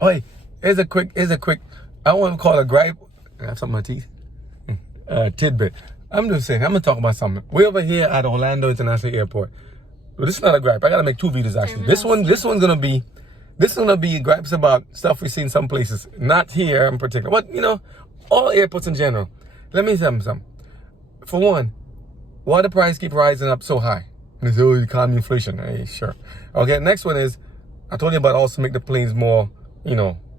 Oh, hey, here's a quick, I want to call it a gripe. I have something in my teeth. Tidbit. I'm just saying, I'm going to talk about something. We're over here at Orlando International Airport. But this is not a gripe. I got to make two videos actually. This one's going to be gripes about stuff we see in some places. Not here in particular. But, all airports in general. Let me tell you something. For one, why the price keep rising up so high? And it's economy inflation. Hey, sure. Okay, next one is, I told you about also make the planes more,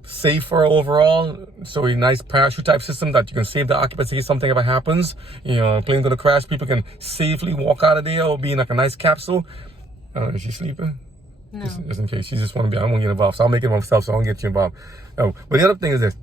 safer overall. So a nice parachute type system that you can save the occupancy if something ever happens. Plane gonna crash, people can safely walk out of there or be in like a nice capsule. Is she sleeping? No. Just in case. She just want to be, I don't want to get involved. So I'll make it myself so I don't get you involved. Oh, but the other thing is this.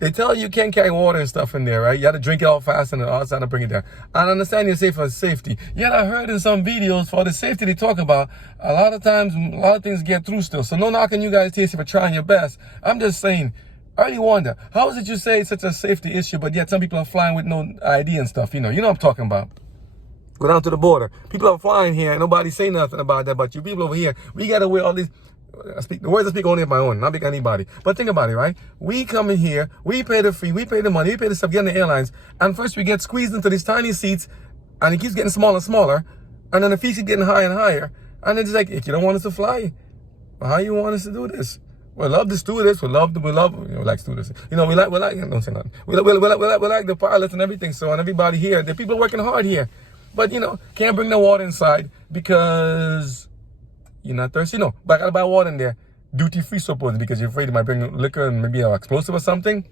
They tell you can't carry water and stuff in there, right? You have to drink it all fast and outside and bring it down. I understand you're safe for safety. Yet I heard in some videos for the safety they talk about, a lot of times, a lot of things get through still. So no knocking you guys, Tasty, for trying your best. I'm just saying, I really wonder, how is it you say it's such a safety issue, but yet some people are flying with no ID and stuff? You know what I'm talking about. Go down to the border. People are flying here and nobody say nothing about that, but you people over here, we got to wear all these, the words I speak only of my own, not big anybody. But think about it, right? We come in here, we pay the fee, we pay the money, we pay the stuff, get on the airlines, and first we get squeezed into these tiny seats, and it keeps getting smaller and smaller, and then the fees keep getting higher and higher, and it's like, if you don't want us to fly, well, how you want us to do this? We love the stewardess, we like stewardess. We like, don't say nothing. We like the pilots and everything, so, and everybody here, the people working hard here. But, can't bring no water inside because you're not thirsty. No, but I gotta buy water in there. Duty free, supposedly, because you're afraid it might bring liquor and maybe an explosive or something.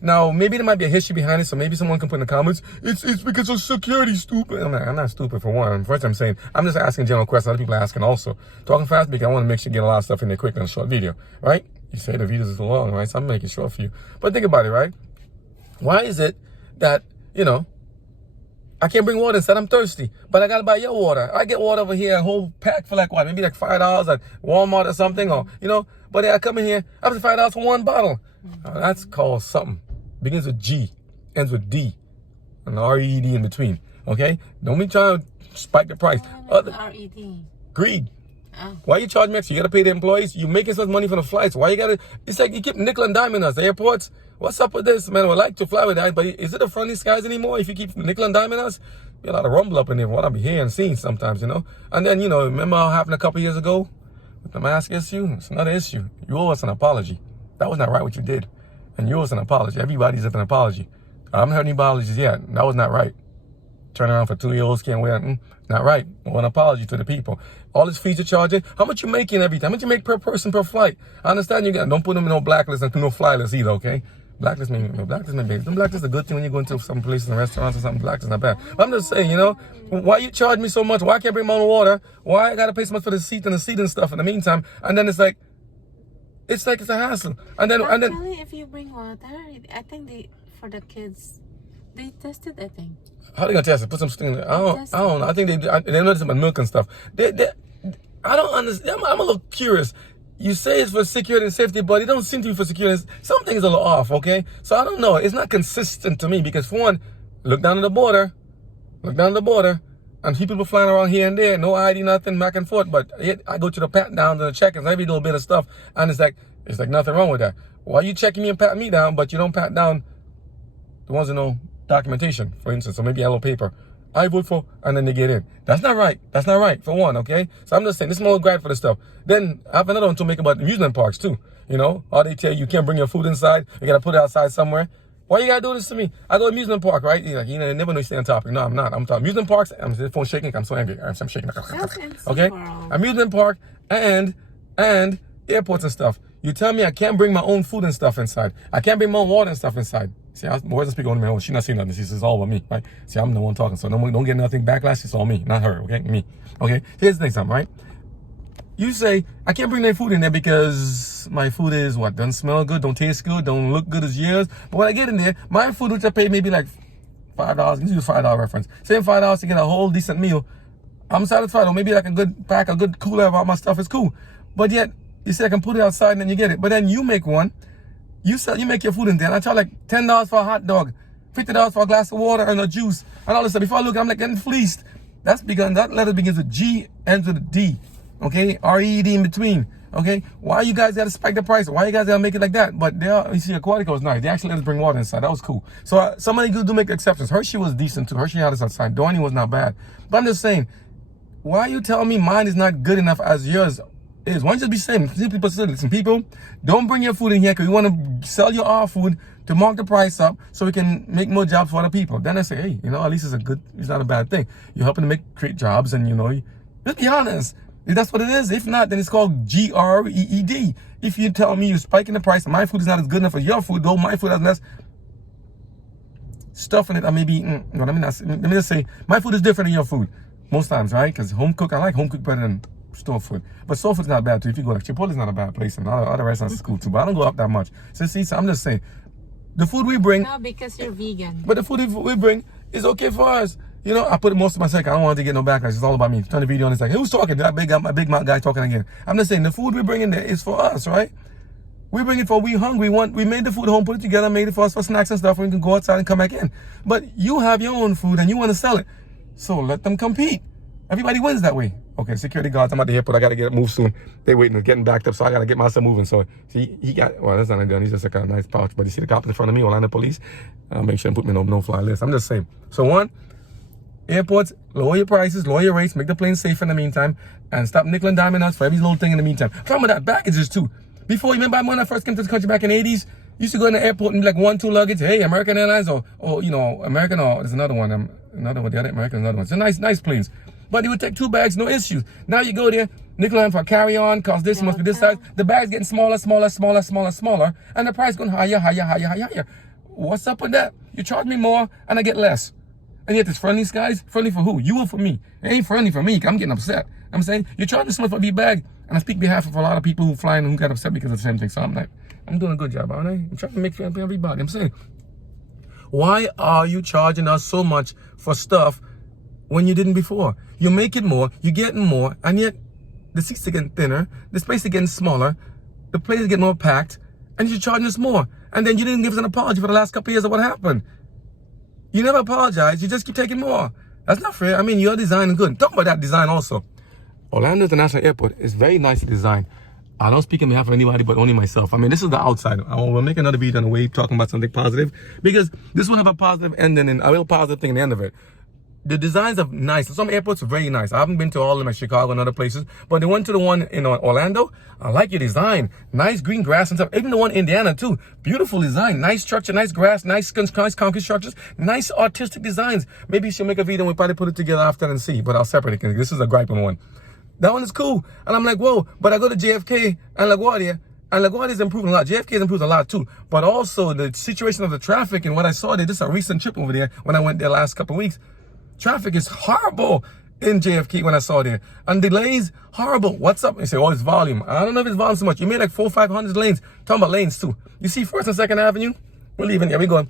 Now, maybe there might be a history behind it, so maybe someone can put in the comments, it's because of security, stupid. I'm not stupid for one. First, I'm saying, I'm just asking general questions. Other people are asking also. Talking fast because I want to make sure you get a lot of stuff in there quick in a short video, right? You say the videos is long, right? So I'm making it short for you. But think about it, right? Why is it that, I can't bring water inside, I'm thirsty, but I gotta buy your water. I get water over here, a whole pack for like what, maybe like $5 at Walmart or something, or, but I come in here, I pay $5 for one bottle. That's called something. Begins with G, ends with D, and R-E-D in between, okay? Don't be trying to spike the price. R-E-D. Greed. Oh. Why you charge me extra? You gotta pay the employees. You making so much money for the flights. Why you gotta? It's like you keep nickel and diming us. The airports. What's up with this, man? I would like to fly with that, but is it a friendly skies anymore? If you keep nickel and diming us, be a lot of rumble up in there. What I be hearing and seeing sometimes, And then remember what happened a couple years ago with the mask issue? It's another issue. You owe us an apology. That was not right what you did, and you owe us an apology. Everybody's at an apology. I haven't heard any apologies yet. That was not right. Turn around for 2-year-olds can't wear. Not right. I want an apology to the people. All this fees you're charging. How much you making every time? How much you make per person per flight? I understand you don't put them in no blacklist and no fly list either. Okay. Blacklist may blacklist is a good thing when you go into some places and restaurants or something. Blacklist is not bad. But I'm just saying, why you charge me so much? Why I can't bring my own water? Why I gotta pay so much for the seat and stuff in the meantime? And then it's like it's a hassle. And then Actually, if you bring water, I think for the kids, they tested. I think. How they gonna test it? Put some things. I don't know. I think they notice about milk and stuff. I don't understand. I'm a little curious. You say it's for security and safety, but it don't seem to be for security. Some things are a little off, okay? So I don't know. It's not consistent to me because, for one, look down at the border, and people flying around here and there, no ID, nothing, back and forth. But yet I go to the pat down to the check-ins, every little bit of stuff, and it's like nothing wrong with that. Why are you checking me and patting me down, but you don't pat down the ones that know documentation, for instance, or maybe yellow paper? I vote for, and then they get in. That's not right. That's not right, for one, okay? So I'm just saying, this is more gripe for this stuff. Then I have another one to make about amusement parks, too. How they tell you can't bring your food inside. You got to put it outside somewhere. Why you got to do this to me? I go to amusement park, right? You never know you stay on topic. No, I'm not. I'm talking amusement parks. I'm the phone shaking. I'm so angry. I'm shaking. Okay? Amusement park and airports and stuff. You tell me I can't bring my own food and stuff inside. I can't bring my own water and stuff inside. See, my words I speak on my own. She not saying nothing. She says all about me, right? See, I'm the one talking. So don't get nothing backlash. It's all me, not her, okay? Me. Okay? Here's the thing, right? You say, I can't bring any food in there because my food is what? Doesn't smell good, don't taste good, don't look good as yours. But when I get in there, my food, which I pay maybe like $5, this is a $5 reference. Say $5 to get a whole decent meal. I'm satisfied. Or maybe like a good pack, a good cooler of all my stuff is cool. But yet, you say I can put it outside and then you get it. But then you make one. You make your food in there, and I charge like $10 for a hot dog, $50 for a glass of water and a juice, and all this stuff. Before I look, I'm like getting fleeced. That letter begins with G, ends with a D. Okay, R-E-D in between. Okay, why you guys gotta spike the price? Why you guys gotta make it like that? But you see, Aquatico was nice. They actually let us bring water inside. That was cool. So somebody do make exceptions. Hershey was decent too. Hershey had us outside. Dorney was not bad. But I'm just saying, why you tell me mine is not good enough as yours is? Why don't you just be saying, listen, people, don't bring your food in here because we want to sell you our food to mark the price up so we can make more jobs for other people. Then I say, hey, at least it's not a bad thing. You're helping to create jobs, and just be honest. If that's what it is. If not, then it's called GREED. If you tell me you're spiking the price and my food is not as good enough as your food, though my food has less stuff in it, I may be, let me just say, my food is different than your food. Most times, right? Because home cook, I like home cook better than store food. But store food's not bad too. If you go like Chipotle is not a bad place, and other restaurants is cool too. But I don't go up that much. So I'm just saying, the food we bring. No, because you're vegan. But the food we bring is okay for us. I put most of my second. I don't want to get no backlash. It's all about me. Turn the video on. It's like, who's talking? That my big mouth guy talking again. I'm just saying, the food we bring in there is for us, right? We bring it for we hungry. We made the food at home, put it together, made it for us for snacks and stuff. And we can go outside and come back in. But you have your own food and you want to sell it, so let them compete. Everybody wins that way. Okay, security guards, I'm at the airport. I got to get moved soon. They're waiting. They're getting backed up, so I got to get myself moving. So see, he got, well, that's not done. He's just like a nice pouch. But you see the cops in front of me, Orlando police. I'll make sure and put me on a no-fly list. I'm just saying. So one, airports, lower your prices, lower your rates, make the plane safe in the meantime, and stop nickel and diming us for every little thing in the meantime. Some of that baggages too. Before, you remember when I first came to this country back in the 80s? Used to go in the airport and be like 1-2 luggage. Hey, American Airlines or American, or there's another one. The other American, another one. So nice planes. But you would take 2 bags, no issues. Now you go there, nickel and for carry-on, cause this must be this size. The bag's getting smaller, and the price going higher. What's up with that? You charge me more, and I get less. And yet it's friendly skies? Friendly for who? You or for me? It ain't friendly for me, I'm getting upset. I'm saying, you charge me so much for the bag, and I speak behalf of a lot of people who fly and who got upset because of the same thing. So I'm like, I'm doing a good job, aren't I? I'm trying to make sure for everybody. I'm saying, why are you charging us so much for stuff when you didn't before? You make it more, you're getting more, and yet the seats are getting thinner, the space is getting smaller, the planes get more packed, and you're charging us more. And then you didn't give us an apology for the last couple of years of what happened. You never apologize, you just keep taking more. That's not fair. I mean, your design is good. Talk about that design also. Orlando International Airport is very nicely designed. I don't speak on behalf of anybody, but only myself. I mean, this is the outside. I will make another video on the way talking about something positive, because this will have a positive ending and a real positive thing at the end of it. The designs are nice. Some airports are very nice. I haven't been to all of them, like Chicago and other places, but they went to the one in Orlando. I like your design. Nice green grass and stuff. Even the one in Indiana too. Beautiful design. Nice structure, nice grass, nice concrete structures, nice artistic designs. Maybe you should make a video and we'll probably put it together after and see, but I'll separate it because this is a griping one. That one is cool. And I'm like, whoa, but I go to JFK and LaGuardia, and LaGuardia's improving a lot. JFK has improved a lot too. But also the situation of the traffic and what I saw there, this is a recent trip over there when I went there last couple of weeks. Traffic is horrible in JFK when I saw there. And delays, horrible. What's up? You say, oh, it's volume. I don't know if it's volume so much. You made like 400 or 500 lanes. Talking about lanes too. You see 1st and 2nd Avenue? We're leaving. Yeah, we're going.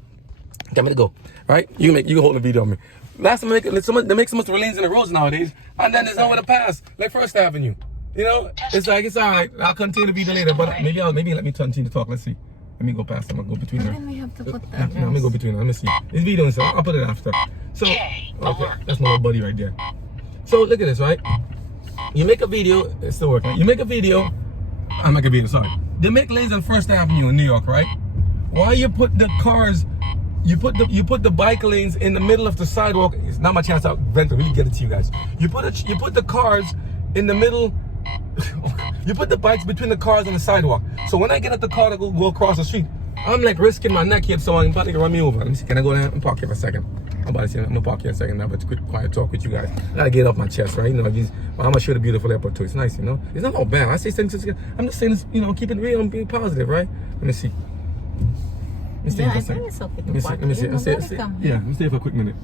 Get me to go. Right? You can hold the video on me. Last time they make so much lanes in the roads nowadays, and then there's nowhere to pass. Like 1st Avenue. It's like, it's all right. I'll continue the video later, but maybe let me continue to talk. Let's see. Let me go past them. I'll go between her. Then we have to put that. Let me go between her. Let me see. This video is, I'll put it after. So, okay, that's my little buddy right there. So look at this, right? You make a video. It's still working. You make a video. I make a video. Sorry. They make lanes on 1st Avenue in New York, right? Why you put the cars? You put the bike lanes in the middle of the sidewalk. It's not my chance to vent to really get it to you guys. You put the cars in the middle. You put the bikes between the cars and the sidewalk. So when I get at the car to go across the street, I'm like risking my neck here, so I'm about to run me over. Let me see. Can I go down and park here for a second? I'm gonna park here a second now, but quick, quiet talk with you guys. I gotta get off my chest, right? I'm gonna show the beautiful airport too. It's nice, It's not all bad. I say things. I'm just saying this, keep it real and be positive, right? Let me see. Yeah, I think it's okay. Let me see. Let me stay for a quick minute.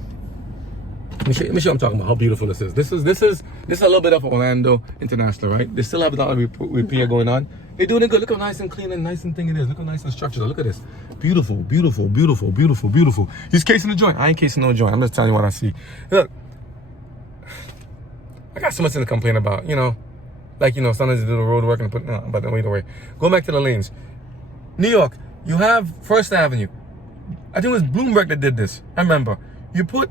Let me show you what I'm talking about, how beautiful this is. This is a little bit of Orlando International, right? They still have a lot of repair going on. They're doing it good. Look how nice and clean and nice and thing it is. Look how nice and structured. Look at this. Beautiful, beautiful, beautiful, beautiful, beautiful. He's casing the joint. I ain't casing no joint. I'm just telling you what I see. Look, I got so much to complain about, sometimes they do the road work and put, no, but either way. Go back to the lanes. New York, you have 1st Avenue. I think it was Bloomberg that did this. I remember. You put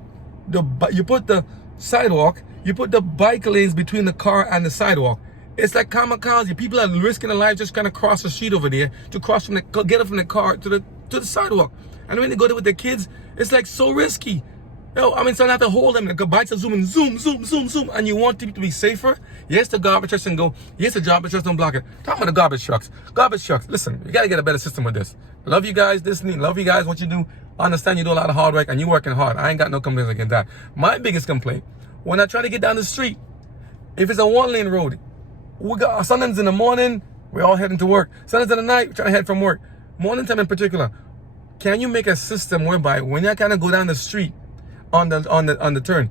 the sidewalk, you put the bike lanes between the car and the sidewalk. It's like kamikaze. People are risking their life just kind of cross the street over there to cross from get up from the car to the sidewalk. And when they go there with their kids, it's like so risky. No, I mean, so I have to hold them. The bikes are zooming, zoom, zoom, zoom, zoom. And you want people to be safer? Yes, the garbage trucks can go. Yes, the garbage trucks don't block it. Talking about the garbage trucks. Garbage trucks. Listen, you got to get a better system with this. Love you guys listening. Love you guys, what you do. I understand you do a lot of hard work and you're working hard. I ain't got no complaints against that. My biggest complaint, when I try to get down the street, if it's a one-lane road, we got sometimes in the morning, we're all heading to work. Sometimes in the night, we're trying to head from work. Morning time in particular, can you make a system whereby when you kind of go down the street, on the turn,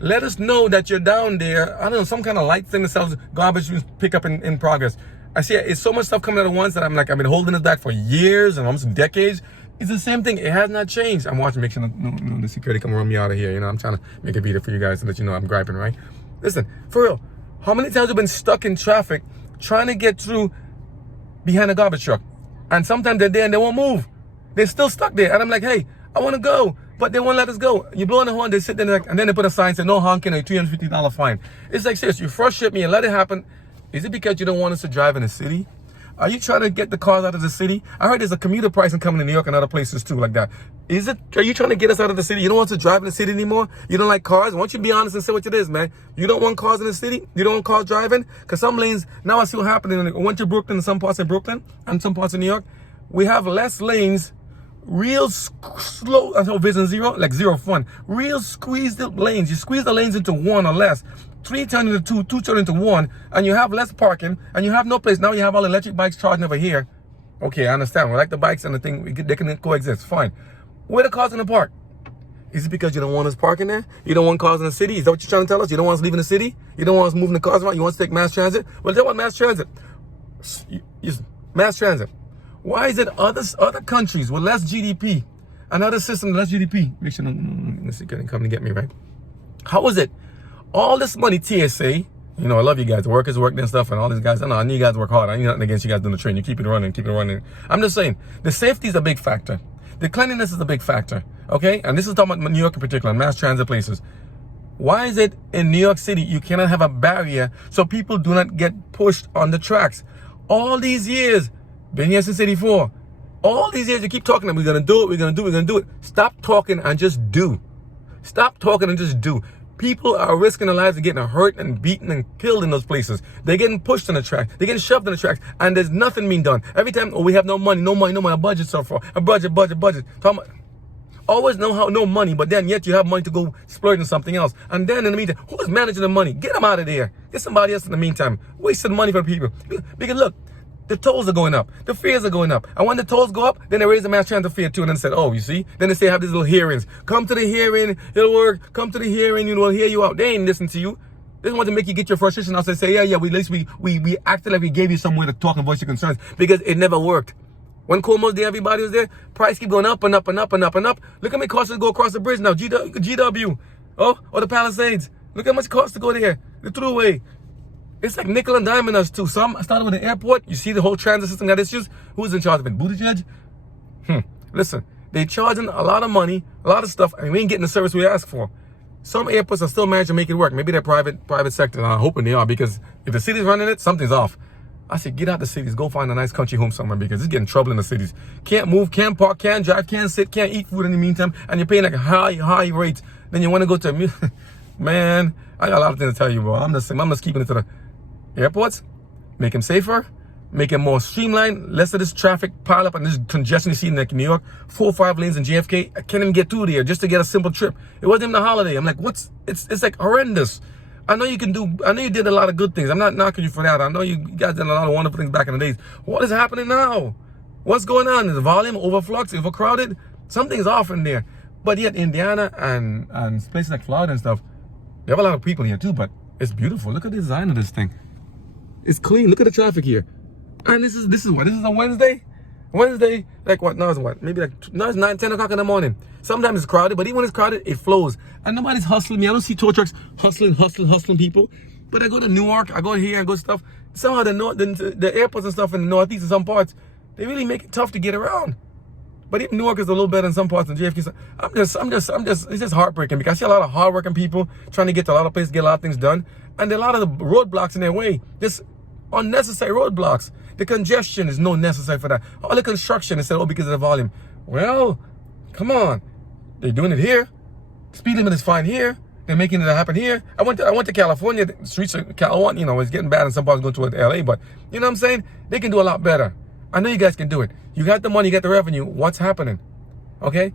let us know that you're down there. I don't know, some kind of light thing that sells garbage you pick up in progress. I see it's so much stuff coming out at once that I'm like, I've been holding it back for years and almost decades. It's the same thing. It has not changed. I'm watching, make sure no the security come run me out of here. You know, I'm trying to make a video for you guys to let you know I'm griping, right? Listen, for real, how many times have been stuck in traffic trying to get through behind a garbage truck? And sometimes they're there and they won't move. They're still stuck there. And I'm like, hey, I want to go. But they won't let us go. You blow on the horn, they sit there and then they put a sign saying no honking, a $350 fine. It's like, serious, you frustrate me and let it happen. Is it because you don't want us to drive in the city? Are you trying to get the cars out of the city? I heard there's a commuter pricing coming in New York and other places too like that. Are you trying to get us out of the city? You don't want us to drive in the city anymore? You don't like cars? Why don't you be honest and say what it is, man? You don't want cars in the city? You don't want cars driving? Because some lanes, now I see what's happening. I went to Brooklyn, in some parts of Brooklyn and some parts of New York. We have less lanes, real slow, until vision zero, like zero fun. Real squeezed lanes. You squeeze the lanes into one or less. 3 turn into 2, 2 turn into 1, and you have less parking, and you have no place. Now you have all electric bikes charging over here. Okay, I understand. We like the bikes and the thing, they can coexist. Fine. Where the cars in the park? Is it because you don't want us parking there? You don't want cars in the city? Is that what you're trying to tell us? You don't want us leaving the city? You don't want us moving the cars around? You want us to take mass transit? Well, tell what mass transit. Mass transit. Why is it other countries with less GDP, another system with less GDP? Make sure the security come to get me, right? How is it? All this money, TSA, you know, I love you guys. The workers working and stuff, and all these guys. I know, I need you guys to work hard. I need nothing against you guys doing the train. You keep it running, keep it running. I'm just saying, the safety is a big factor. The cleanliness is a big factor, okay? And this is talking about New York in particular, mass transit places. Why is it in New York City you cannot have a barrier so people do not get pushed on the tracks? All these years, been here since '84. All these years you keep talking that we're gonna do it, we're gonna do it. Stop talking and just do. Stop talking and just do. People are risking their lives of getting hurt and beaten and killed in those places. They're getting pushed on the track. They're getting shoved on the tracks, and there's nothing being done. Every time, oh, we have no money. Our budget's so far. A budget. Talking about, always no money, but then yet you have money to go splurge on something else. And then in the meantime, who's managing the money? Get them out of there. Get somebody else in the meantime. Wasting money for people. Because look, the tolls are going up. The fares are going up. And when the tolls go up, then they raise the mass transit fare too. And then said, oh, you see? Then they say have these little hearings. Come to the hearing, it'll work. Come to the hearing, we'll hear you out. They ain't listening to you. They just want to make you get your frustration out and say, yeah, at least we acted like we gave you somewhere to talk and voice your concerns, because it never worked. When Cuomo's there, everybody was there. Price keep going up and up and up and up and up. Look how much it costs to go across the bridge now. GW. Oh, or the Palisades. Look how much it costs to go there. The throughway. It's like nickel and diming us too. Some started with the airport. You see the whole transit system got issues. Who's in charge of it? Buttigieg? Listen, they charging a lot of money, a lot of stuff, and we ain't getting the service we ask for. Some airports are still managing to make it work. Maybe they're private sector. And I'm hoping they are, because if the city's running it, something's off. I said, get out the cities. Go find a nice country home somewhere, because it's getting trouble in the cities. Can't move, can't park, can't drive, can't sit, can't eat food in the meantime, and you're paying like high rates. Then you want to go to man, I got a lot of things to tell you, bro. I'm just keeping it to the airports. Make them safer, make them more streamlined, less of this traffic pile up and this congestion you see in like New York. 4 or 5 lanes in JFK. I can't even get through there just to get a simple trip. It wasn't even a holiday. I'm like, it's like horrendous. I know you did a lot of good things. I'm not knocking you for that. I know you guys did a lot of wonderful things back in the days. What is happening now? What's going on? Is the volume overflux, overcrowded? Something's off in there. But yet Indiana and places like Florida and stuff, they have a lot of people here too, but it's beautiful. Look at the design of this thing. It's clean. Look at the traffic here. And this is what? This is a Wednesday? Wednesday, like what? Now it's what? Maybe like, now it's 9, 10 o'clock in the morning. Sometimes it's crowded, but even when it's crowded, it flows. And nobody's hustling me. I don't see tow trucks hustling people. But I go to Newark, I go here, I go stuff. Somehow the airports and stuff in the Northeast in some parts, they really make it tough to get around. But even Newark is a little better in some parts than JFK. So it's just heartbreaking because I see a lot of hardworking people trying to get to a lot of places, get a lot of things done. And there are a lot of the roadblocks in their way. Just unnecessary roadblocks. The congestion is no necessary for that. All the construction is said, oh, because of the volume. Well, come on. They're doing it here. Speed limit is fine here. They're making it happen here. I went to California. The streets of California, you know, it's getting bad in some parts going to LA, but you know what I'm saying? They can do a lot better. I know you guys can do it. You got the money, you got the revenue. What's happening? Okay?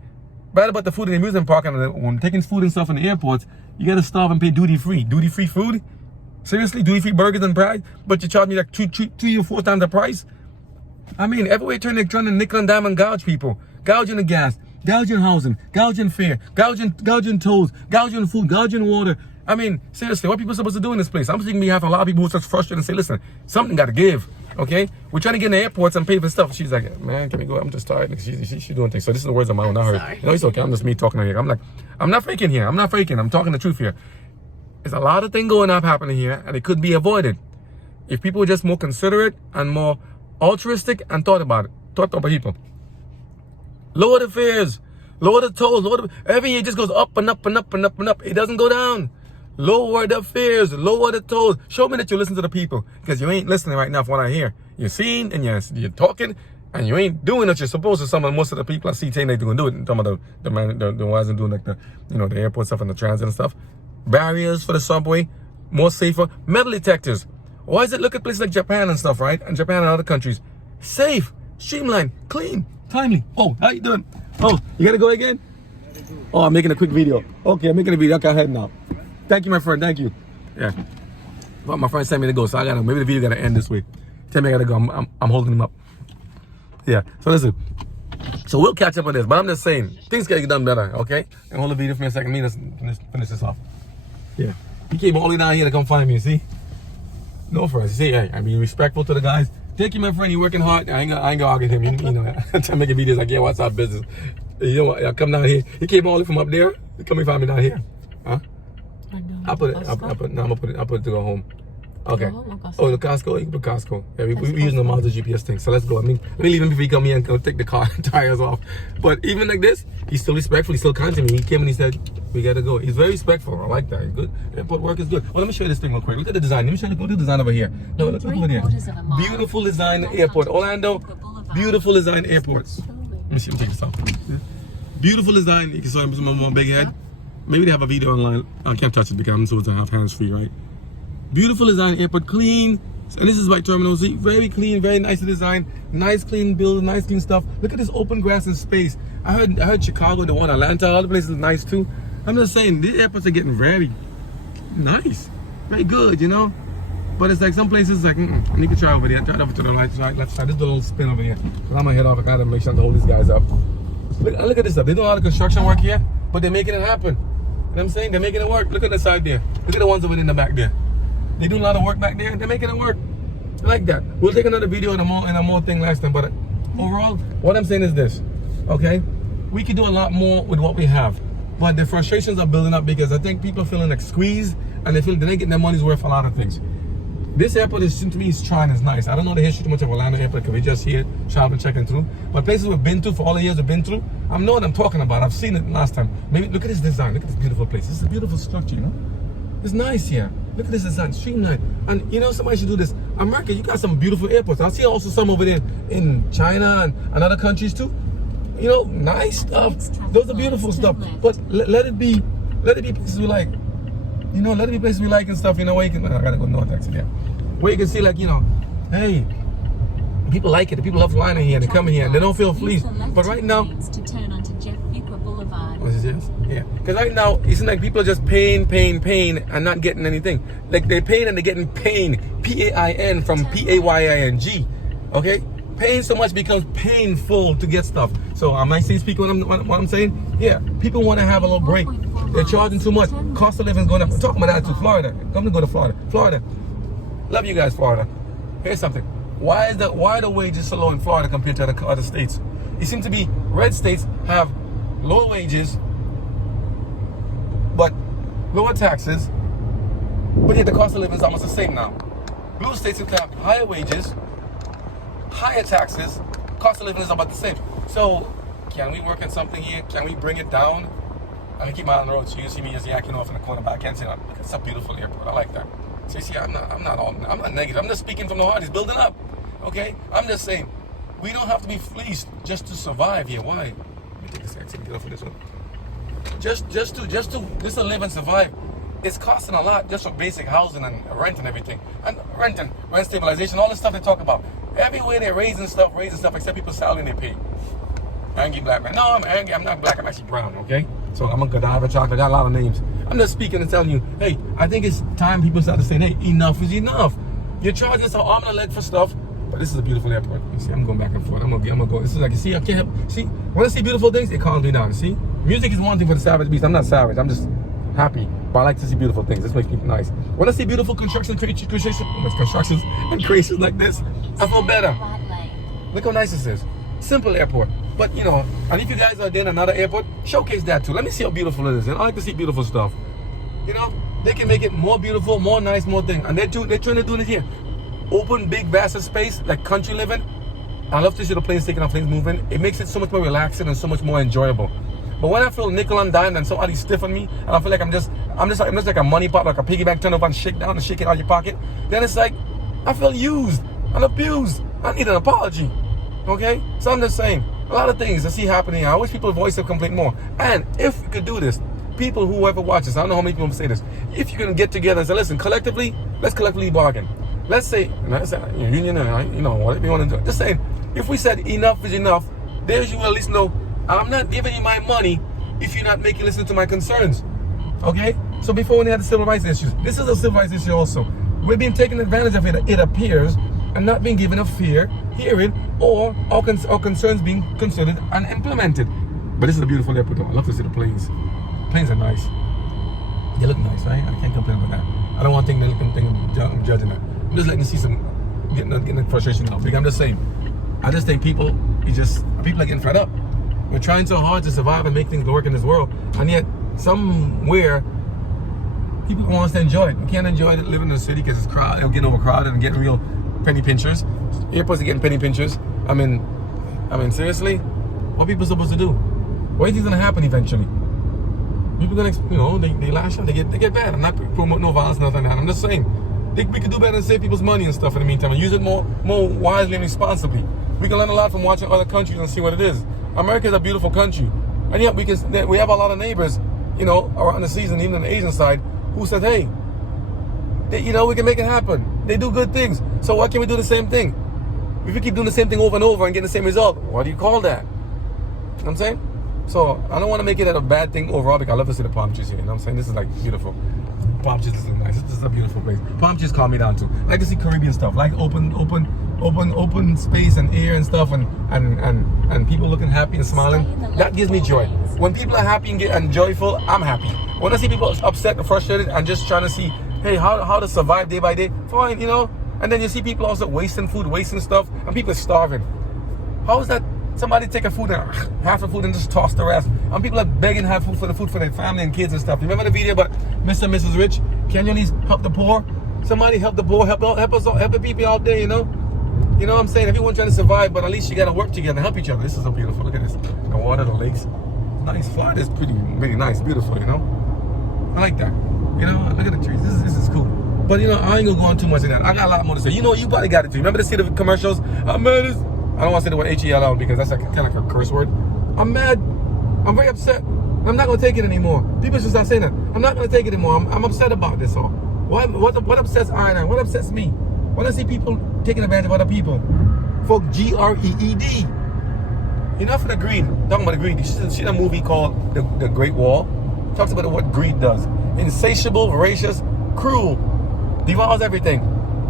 Bad about the food in the amusement park and when taking food and stuff in the airports, you got to stop and pay duty free. Duty free food? Seriously? Duty free burgers and fries? But you charge me like three or four times the price? I mean, everywhere trying to nickel and diamond gouge people. Gouging the gas, gouging housing, gouging fare, gouging tolls, gouging food, gouging water. I mean, seriously, what people supposed to do in this place? I'm speaking on behalf of a lot of people who are just frustrated and say, listen, something got to give. Okay, we're trying to get in the airports and pay for stuff. She's like, man, can we go? I'm just tired. She's doing things. So this is the words of my own, not her. Sorry. No, it's okay. I'm just me talking to her. I'm like, I'm not faking here. I'm not faking. I'm talking the truth here. There's a lot of things going up happening here, and it could be avoided if people were just more considerate and more altruistic and thought about people. Lower the fares, lower the tolls. Every year it just goes up and up and up and up and up. It doesn't go down. Lower the fares, lower the tolls. Show me that you listen to the people, because you ain't listening right now from what I hear. You're seeing and you're talking, and you ain't doing what you're supposed to. Most of the people I see saying they're going to do it. I'm talking about the ones doing like the airport stuff and the transit and stuff. Barriers for the subway, more safer. Metal detectors. Why is it look at places like Japan and stuff, right? And Japan and other countries. Safe, streamlined, clean, timely. Oh, how you doing? Oh, you got to go again? Oh, I'm making a quick video. Okay, I'm making a video. I can head now. Thank you, my friend. Thank you. Yeah. But my friend sent me to go, so I gotta. Maybe the video gotta end this week. Tell me I gotta go. I'm holding him up. Yeah. So listen. So we'll catch up on this, but I'm just saying things gotta get done better. Okay. And hold the video for me a second. Let's finish this off. Yeah. He came all the way down here to come find me. See? No friends. See, hey, I mean respectful to the guys. Thank you, my friend. You're working hard. I ain't gonna argue with him. You know, to make a video like, yeah, what's our business? You know what? I come down here. He came all the way from up there. He come and find me down here. Huh? I'll put it to go home. Okay. Oh, the Costco? You can put Costco. Yeah, we're using the Mazda GPS thing. So let's go. I mean, let me leave him before he come here and go take the car tires off. But even like this, he's still respectful. He's still kind to me. He came and he said, we got to go. He's very respectful. I like that. He's good. Airport work is good. Well, let me show you this thing real quick. Look at the design. Let me show you the design over here. No, look over there. Beautiful design airport. Orlando, beautiful design airport. Let me see. Let me take this off. Beautiful design. You can see my big head. Maybe they have a video online. I can't touch it because I'm supposed to have hands free, right? Beautiful design, airport, clean. And this is like Terminal Z. Very clean, very nice design. Nice clean building, nice clean stuff. Look at this open grass and space. I heard Chicago, the one Atlanta, all the places are nice too. I'm just saying, these airports are getting very nice. Very good, you know? But it's like some places like, I need to try over there. Try over to the right side, left side. Just do a little spin over here. But I'm gonna head off. I gotta make sure to hold these guys up. Look at this stuff. They do a lot of construction work here, but they're making it happen. You know what I'm saying? They're making it work. Look at the side there. Look at the ones over in the back there. They do a lot of work back there. They're making it work. I like that. We'll take another video and a more thing last time. But overall, what I'm saying is this. Okay? We can do a lot more with what we have. But the frustrations are building up because I think people are feeling like squeezed and they feel they're not getting their money's worth for a lot of things. This airport is, to me, is trying is nice. I don't know the history too much of Orlando airport because we just here traveling, checking through. But places we've been to for all the years we've been through, I know what I'm talking about. I've seen it last time. Maybe look at this design. Look at this beautiful place. This is a beautiful structure, you know? It's nice here. Look at this design, streamlined. And you know, somebody should do this. America, you got some beautiful airports. I see also some over there in China and other countries too. You know, nice stuff. Those are beautiful stuff. But let it be places we like. You know, let it be places we like and stuff. You know, where you can. I gotta go north exit here. Where you can see, like, you know, hey, people like it. The people love flying in here. They come in here and they don't feel fleeced. But right now, what is this? Yeah. Because right now, it seems like people are just paying, and not getting anything. Like they're paying and they're getting pain. P-A-I-N from P-A-Y-I-N-G. Okay? Paying so much becomes painful to get stuff. So am I saying, speak what I'm saying? Yeah. People want to have a little break. They're charging too much. Cost of living is going up. I'm talking about that to Florida. I'm gonna go to Florida. Florida. Love you guys, Florida. Here's something. Why are the wages so low in Florida compared to other states? It seems to be red states have lower wages, but lower taxes, but yet the cost of living is almost the same now. Blue states have higher wages, higher taxes, cost of living is about the same. So can we work on something here? Can we bring it down? I keep my eye on the road, so you see me just yakking off in the corner, but I can't say that. It's a beautiful airport. I like that. So you see, I'm not negative. I'm just speaking from the heart. It's building up. Okay? I'm just saying, we don't have to be fleeced just to survive here. Why? Let me take this exit and get off of this one. Just to live and survive. It's costing a lot just for basic housing and rent and everything. And rent stabilization, all this stuff they talk about. Everywhere they're raising stuff, except people's salary they pay. Angry black man. No, I'm angry. I'm not black. I'm actually brown, okay? So I'm a Godiva chocolate. I got a lot of names. I'm just speaking and telling you, hey, I think it's time people start to say, hey, enough is enough. You're charging us an arm and a leg for stuff, but this is a beautiful airport. You see, I'm going back and forth. I'm gonna go. This is like, you see, I can't help. See, when I see beautiful things, it calms me down. See, music is one thing for the savage beast. I'm not savage. I'm just happy, but I like to see beautiful things. This makes me nice. When I see beautiful constructions and creations like this, I feel better. Look how nice this is. Simple airport. But, you know, and if you guys are there in another airport, showcase that too. Let me see how beautiful it is. And I like to see beautiful stuff. You know, they can make it more beautiful, more nice, more thing. And they're trying to do it here. Open, big, vast space, like country living. I love to see the planes taking off, planes moving. It makes it so much more relaxing and so much more enjoyable. But when I feel nickel and dime and somebody stiff on me, and I feel like I'm just like a money pot, like a piggy bank turned up and shake down and shake it out of your pocket, then it's like, I feel used and abused. I need an apology. Okay? So I'm just saying, a lot of things I see happening. I wish people voice their complaint more. And if we could do this, people, whoever watches, I don't know how many people say this, if you can get together and say, listen, collectively, let's collectively bargain. Let's say, union, you know, whatever you want to do. Just saying, if we said enough is enough, there you will at least know, I'm not giving you my money if you're not making listen to my concerns. Okay? So before when they had the civil rights issues, this is a civil rights issue also. We're being taken advantage of, it appears, and not being given a fair hearing or our concerns being considered and implemented. But this is a beautiful airport though. I love to see the planes. Planes are nice. They look nice, right? I can't complain about that. I don't want to think I'm judging that. I'm just letting you see some getting frustration out. I'm just saying. I just think people are getting fed up. We're trying so hard to survive and make things work in this world, and yet somewhere people want us to enjoy it. We can't enjoy it living in the city because it's crowded, getting overcrowded and getting real penny pinchers. Airports are getting penny pinchers. I mean, seriously, what are people supposed to do? What do you think is gonna happen eventually? People gonna, they lash out, they get bad. I'm not promoting no violence, nothing like that. I'm just saying, we could do better and save people's money and stuff in the meantime, and use it more wisely and responsibly. We can learn a lot from watching other countries and see what it is. America is a beautiful country, and yet we have a lot of neighbors, around the seas and even on the Asian side, who said, hey, we can make it happen. They do good things. So why can't we do the same thing? If we keep doing the same thing over and over and getting the same result, what do you call that? You know what I'm saying? So I don't want to make it a bad thing overall, because I love to see the palm trees here. You know what I'm saying? This is like beautiful. Palm trees is nice. This is a beautiful place. Palm trees calm me down too. I like to see Caribbean stuff, like open space and air and stuff, and people looking happy and smiling. That gives me joy. When people are happy and joyful, I'm happy. When I see people upset and frustrated and just trying to see, hey, how to survive day by day, fine, And then you see people also wasting food, wasting stuff, and people are starving. How is that? Somebody take a food and half the food and just toss the rest. And people are begging to have food for their family and kids and stuff. Remember the video about Mr. and Mrs. Rich? Can you at least help the poor? Somebody help the poor, help the people out there, You know what I'm saying? Everyone trying to survive, but at least you got to work together and help each other. This is so beautiful. Look at this. The water, the lakes. Nice. Florida is really nice, beautiful, I like that. Look at the trees. This is cool. But, I ain't going to go on too much of that. I got a lot more to say. You probably got it too. Remember to see the commercials? I'm mad. I don't want to say the word H-E-L-L because that's kind of like a curse word. I'm mad. I'm very upset. I'm not going to take it anymore. People should start saying that. I'm not going to take it anymore. I'm upset about this all. What upsets I? What upsets me? When I see people taking advantage of other people for greed. Enough of the greed. Talking about the greed. You should see a movie called The Great Wall. Talks about what greed does. Insatiable, voracious, cruel. Devours everything.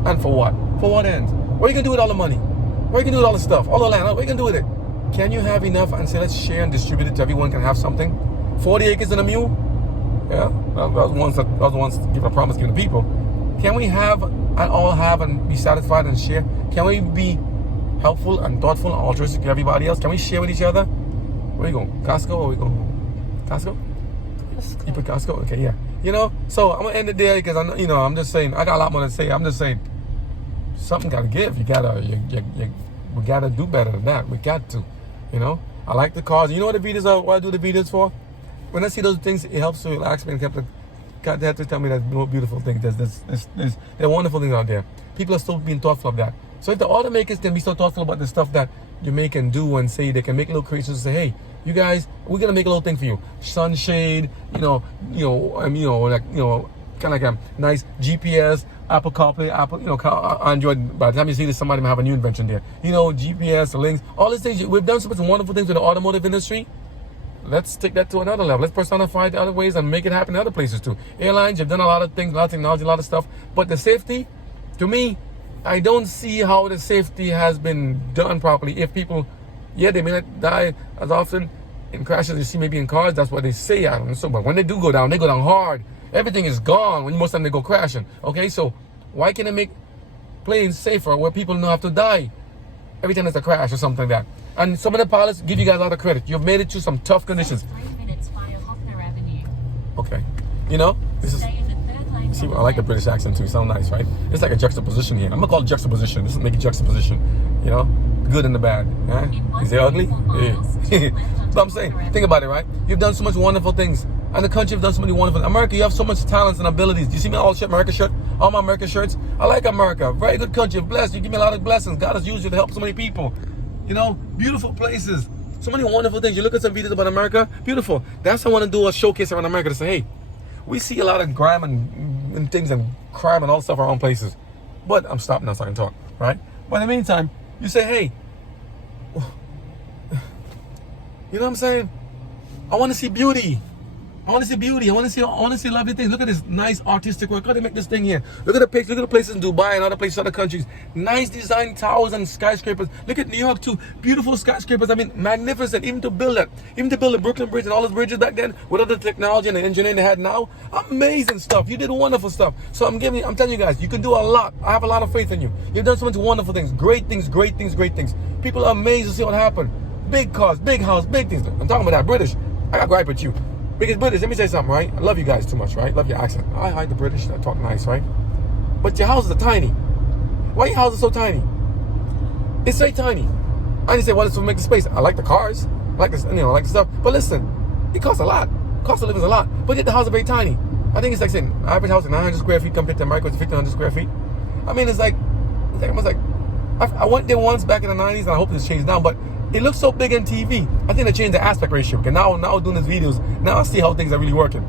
And for what? For what ends? What are you going to do with all the money? What are you going to do with all the stuff? All the land? What are you going to do with it? Can you have enough and say, let's share and distribute it so everyone can have something? 40 acres and a mule? Yeah, that was once give a promise given to people. Can we have and all have and be satisfied and share? Can we be helpful and thoughtful and altruistic to everybody else? Can we share with each other? Where are you going? Costco or we going? Costco? You put Costco? Okay, yeah. So I'm going to end it there because I'm just saying, I got a lot more to say. I'm just saying, something got to give. We got to do better than that. We got to, I like the cars. You know what the videos are? What I do the videos for? When I see those things, it helps to relax me and they have to tell me that no beautiful things. There are wonderful things out there. People are still being thoughtful of that. So if the automakers can be so thoughtful about the stuff that you make and do and say, they can make little creations and say, hey, you guys, we're gonna make a little thing for you. Sunshade, kind of like a nice GPS, Apple CarPlay, Android. By the time you see this, somebody might have a new invention there. GPS, links, all these things. We've done so much wonderful things in the automotive industry. Let's take that to another level. Let's personify it other ways and make it happen in other places too. Airlines, you've done a lot of things, a lot of technology, a lot of stuff. But the safety, to me, I don't see how the safety has been done properly. If people, they may not die as often in crashes you see maybe in cars. That's what they say. I don't know. So, but when they do go down, they go down hard. Everything is gone when most of them they go crashing. Okay, so why can't they make planes safer where people don't have to die every time there's a crash or something like that? And some of the pilots give you guys a lot of credit. You've made it through some tough conditions. 3 minutes via Hoffner Avenue. Okay. This is... Stay in the third lane. See, I like the British accent too. Sound nice, right? It's like a juxtaposition here. I'm gonna call it juxtaposition. This is make a juxtaposition. Good and the bad. Is it ugly? Yeah. So I'm saying, think about it, right? You've done so much wonderful things. And the country have done so many wonderful things. America, you have so much talents and abilities. Do you see me all America shirt? All my America shirts? I like America. Very good country. Blessed. You give me a lot of blessings. God has used you to help so many people. Beautiful places. So many wonderful things. You look at some videos about America, beautiful. That's why I want to do a showcase around America to say, hey, we see a lot of grime and things and crime and all stuff around places. But I'm stopping now so I can talk, right? But in the meantime, you say, hey, you know what I'm saying? I want to see beauty. I want to see beauty. I want to see lovely things. Look at this nice artistic work. How they make this thing here? Look at the place. Look at the places in Dubai and other places, other countries. Nice design towers and skyscrapers. Look at New York too. Beautiful skyscrapers. I mean, magnificent. Even to build the Brooklyn Bridge and all those bridges back then with all the technology and the engineering they had now. Amazing stuff. You did wonderful stuff. So I'm telling you guys, you can do a lot. I have a lot of faith in you. You've done so much wonderful things. Great things, great things, great things. People are amazed to see what happened. Big cars, big house, big things. I'm talking about that British. I got gripe with you. Because British, let me say something, right? I love you guys too much, right? Love your accent. I hide the British. I talk nice, right? But your houses are tiny. Why your houses so tiny? It's so tiny. I didn't say, well, it's to make the space. I like the cars. I like this, I like the stuff. But listen, it costs a lot. Cost of living is a lot. But yet the houses are very tiny. I think it's like saying average house is 900 square feet compared to America, it's 1,500 square feet. I mean, it's like I went there once back in the 90s, and I hope this changed now, but it looks so big on TV. I think they changed the aspect ratio. Okay, now doing these videos, now I see how things are really working.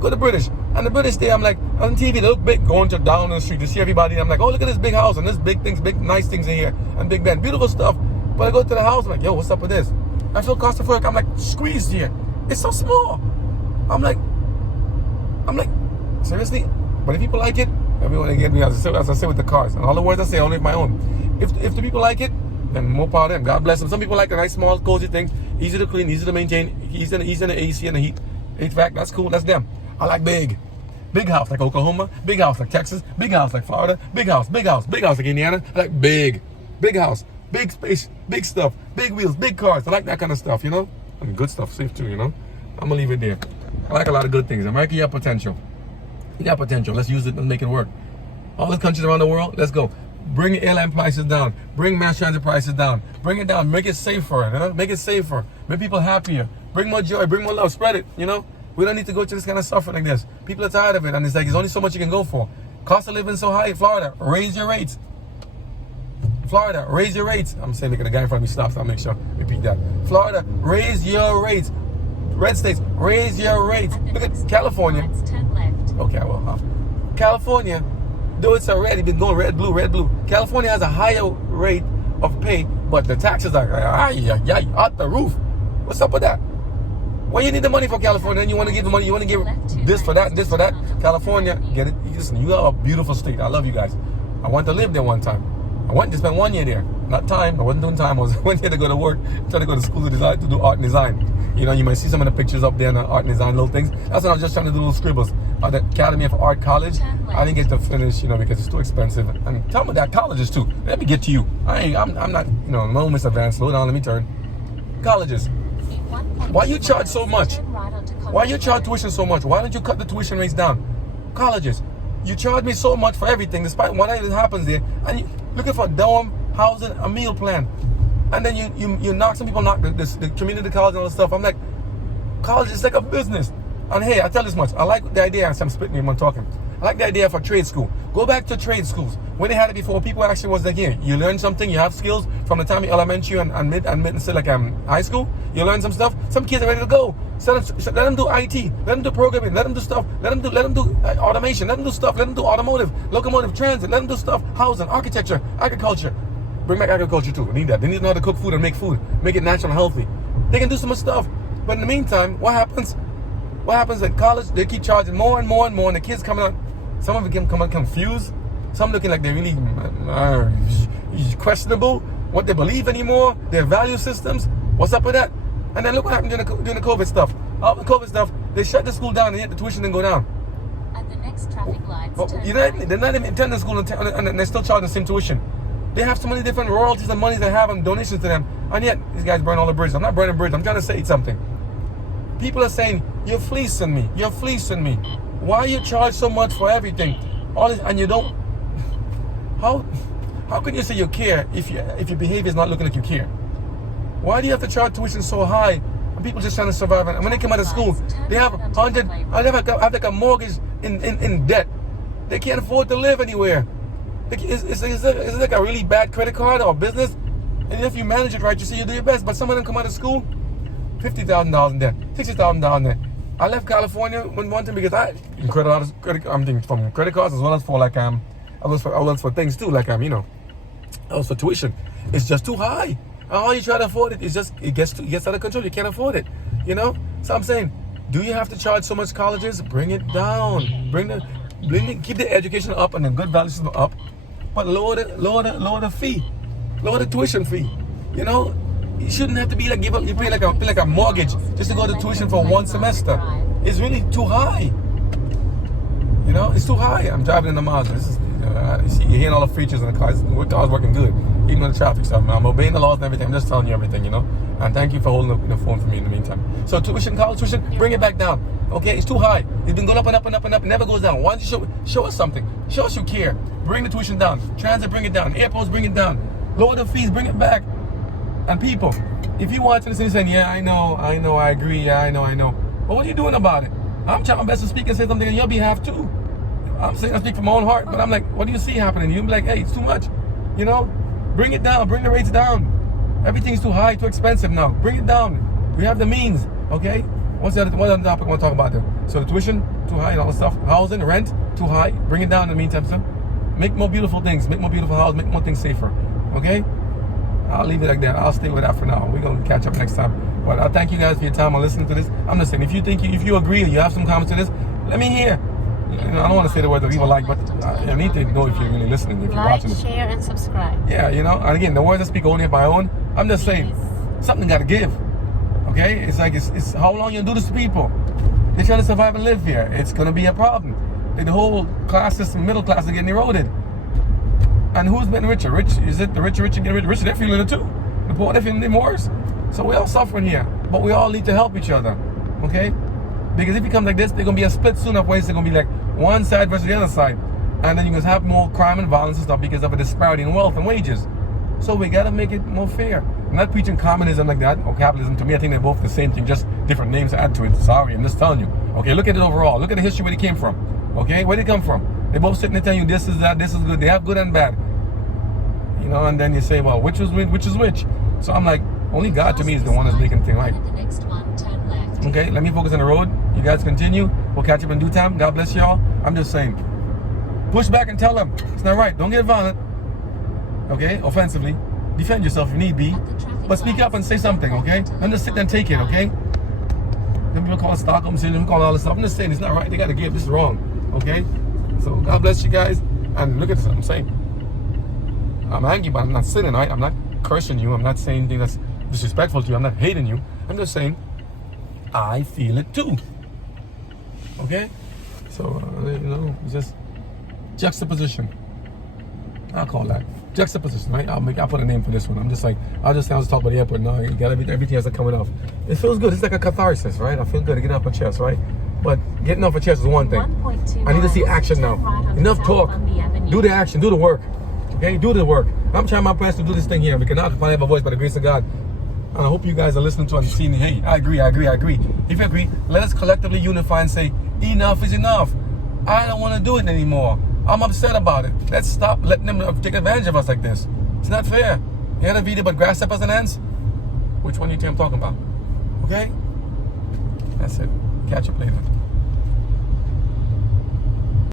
Go to British. And the British there, I'm like, on TV, they look big, going down the street to see everybody. And I'm like, oh, look at this big house and this big things, big nice things in here. And Big Ben, beautiful stuff. But I go to the house, I'm like, yo, what's up with this? I feel cost of work. I'm like, squeezed here. It's so small. I'm like, seriously? But if people like it, everyone get me, as I say with the cars. And all the words I say, only my own. If the people like it, then more power to them. God bless them. Some people like a nice, small, cozy thing. Easy to clean, easy to maintain. Easy in the AC and the heat. HVAC, that's cool. That's them. I like big. Big house like Oklahoma. Big house like Texas. Big house like Florida. Big house like Indiana. I like big. Big house. Big space. Big stuff. Big wheels. Big cars. I like that kind of stuff, And good stuff, safe too, I'm going to leave it there. I like a lot of good things. America, you have potential. You got potential. Let's use it and make it work. All the countries around the world, let's go. Bring airline prices down. Bring mass transit prices down. Bring it down. Make it safer. Make it safer. Make people happier. Bring more joy. Bring more love. Spread it. We don't need to go through this kind of suffering like this. People are tired of it, and it's like there's only so much you can go for. Cost of living so high in Florida. Raise your rates. Florida, raise your rates. I'm saying, look at the guy in front of me. Stop. So I'll make sure. Repeat that. Florida, raise your rates. Red states, raise your rates. Look at California. Turn left. Okay, well, California. Though it's already been going red, blue. California has a higher rate of pay, but the taxes are out the roof. What's up with that? Well, you need the money for California, and you want to give the money, you want to give this for that, this for that. California, get it? Listen, you are a beautiful state. I love you guys. I want to live there one time. I went to spend 1 year there. Not time. I wasn't doing time. I went there to go to work, trying to go to school to do art and design. You might see some of the pictures up there in the art and design, little things. That's what I was just trying to do, little scribbles. At the Academy of Art College, I didn't get to finish, because it's too expensive. And tell me that colleges too. Let me get to you. I'm not, no Miss Advanced. Slow down, let me turn. Colleges. Why you charge so much? Why you charge tuition so much? Why don't you cut the tuition rates down? Colleges. You charge me so much for everything, despite what happens there. And you looking for dorm, housing, a meal plan. And then you knock, some people knock the community college and all this stuff. I'm like, college is like a business. And hey, I tell this much. I like the idea, as I'm spitting when I'm talking. I like the idea for trade school. Go back to trade schools. When they had it before, people actually was like, here, you learn something, you have skills from the time you're elementary and mid and say like high school. You learn some stuff. Some kids are ready to go. So let them do IT. Let them do programming. Let them do stuff. Let them do automation. Let them do stuff. Let them do automotive, locomotive, transit. Let them do stuff. Housing, architecture, agriculture. Bring back agriculture too. We need that. They need to know how to cook food and make food. Make it natural and healthy. They can do some stuff. But in the meantime, what happens? What happens at college? They keep charging more and more and more. And the kids coming out, some of them come out confused. Some looking like they're really questionable. What they believe anymore. Their value systems. What's up with that? And then look what happened during the COVID stuff. All the COVID stuff, they shut the school down and yet the tuition didn't go down. At the next traffic lights, Well, turn they're not even attending school and they're still charging the same tuition. They have so many different royalties and monies they have and donations to them. And yet, these guys burn all the bridges. I'm not burning bridges. I'm trying to say something. People are saying, you're fleecing me. You're fleecing me. Why you charge so much for everything? All this, and you don't... How can you say you care if your behavior is not looking like you care? Why do you have to charge tuition so high? And people just trying to survive. And when they come out of school, they have have like a mortgage in debt. They can't afford to live anywhere. It's like a really bad credit card or business. And if you manage it right, you say you do your best. But some of them come out of school, $50,000 in debt, $60,000 in debt. I left California one time because I incurred a lot of credit cards as well as for like I was for things too, like I was for tuition. It's just too high. All you try to afford it is just it gets out of control. You can't afford it, So I'm saying, do you have to charge so much colleges? Bring it down. Keep the education up and the good value system up, but lower the fee, lower the tuition fee. You shouldn't have to be like you pay like a mortgage just to go to tuition for one semester. It's really too high. It's too high. I'm driving in the Mazda. This is you're hearing all the features in the car. The car's working good, even on the traffic stuff. I'm obeying the laws and everything. I'm just telling you everything, And thank you for holding the phone for me in the meantime. So college tuition, bring it back down. Okay, it's too high. It's been going up and up and up and up. It never goes down. Why don't you show us something? Show us you care. Bring the tuition down. Transit, bring it down. Airports, bring it down. Lower the fees, bring it back. And people, if you watching this and saying, yeah, I know, I agree, yeah, I know. But what are you doing about it? I'm trying my best to speak and say something on your behalf too. I'm saying I speak from my own heart, but I'm like, what do you see happening? You'll be like, hey, it's too much. Bring it down, bring the rates down. Everything's too high, too expensive now. Bring it down. We have the means, okay? What other topic I want to talk about then? So the tuition, too high and all the stuff. Housing, rent, too high. Bring it down in the meantime, sir. Make more beautiful things, make more beautiful houses, make more things safer, okay? I'll leave it like that. I'll stay with that for now. We're going to catch up next time. But I thank you guys for your time on listening to this. I'm just saying, if you agree or you have some comments to this, let me hear. I don't want to say the word that people like, but I need to know if you're really listening, if you're watching this. Share, and subscribe. Yeah, and again, the words I speak only of my own. I'm just saying, something got to give. Okay? It's like, it's how long you do this to people? They're trying to survive and live here. It's going to be a problem. The whole class system, middle class is getting eroded. And who's getting richer? Is it the rich getting richer? They're feeling it too. The poor, they're feeling it worse. So we're all suffering here. But we all need to help each other. Okay? Because if it becomes like this, they're going to be a split soon of ways. They're going to be like one side versus the other side. And then you're going to have more crime and violence and stuff because of a disparity in wealth and wages. So we got to make it more fair. I'm not preaching communism like that or capitalism. To me, I think they're both the same thing, just different names to add to it. Sorry, I'm just telling you. Okay, look at it overall. Look at the history where they came from. Okay, where they come from. They both sitting there telling you this is that, this is good. They have good and bad. And then you say, well, which is which? So I'm like, only God to me is the one that's making things right. Okay, let me focus on the road. You guys continue. We'll catch up in due time. God bless y'all. I'm just saying, push back and tell them it's not right. Don't get violent. Okay, offensively. Defend yourself if need be. But speak up and say something, okay? Don't just sit there and take it, okay? Then people call it Stockholm Syndrome, call all this stuff. I'm just saying it's not right. They got to give. This is wrong, okay? So God bless you guys. And look at this. I'm saying, I'm angry, but I'm not sinning, right? I'm not cursing you. I'm not saying anything that's disrespectful to you. I'm not hating you. I'm just saying, I feel it too. Okay? So, it's just juxtaposition. I'll call that. Juxtaposition, right? I'll put a name for this one. I'm just like, I'll just talk about the airport now. You got everything has to coming off. It feels good. It's like a catharsis, right? I feel good to get off my chest, right? But getting off my chest is one thing. I need to see action now. Enough talk. Do the action. Do the work. Okay? Do the work. I'm trying my best to do this thing here. We cannot find a voice by the grace of God. And I hope you guys are listening to and seeing, hey, I agree. If you agree, let us collectively unify and say, enough is enough. I don't want to do it anymore. I'm upset about it. Let's stop letting them take advantage of us like this. It's not fair. You had a video about grasshoppers and ants? Which one do you think I'm talking about? Okay? That's it. Catch up later.